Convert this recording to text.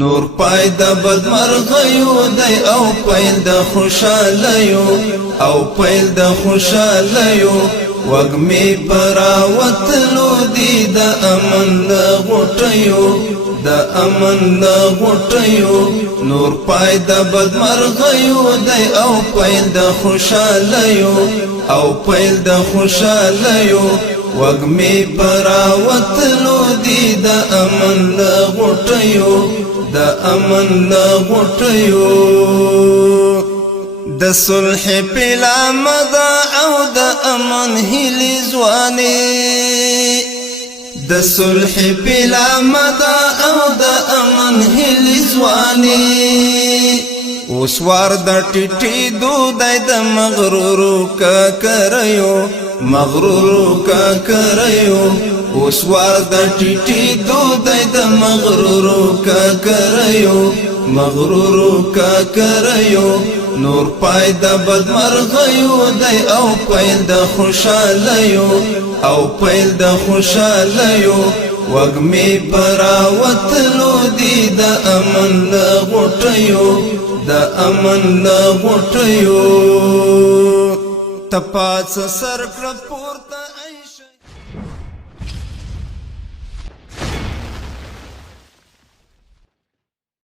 نور پای د بدمرغیو دی او پیل د خوشالیو او پیل د خوشالیو وګمی پراوتلو دی د امن غټیو د امن غټیو نور پای د بدمرغیو دی او پیل د خوشالیو او پیل د خوشالیو وګمی پراوتلو دی د امن غټیو د امن غټیو د صلح پلا مدا او د امن هلی ځواني د صلح پلا مدا او د امن هلی ځواني اوس وار د ټټي دودای د مغرور کا کریو مغرور کا کریو اوس وار د ټټي دودای د مغرور کا کریو مغرور کا کریو نور پای د بدمرغیو دی او پیل د خوشالیو او پیل د خوشالیو وګمی پراوتلو دی د امن غټیو د امن غټیو تپاس سر کړ پورته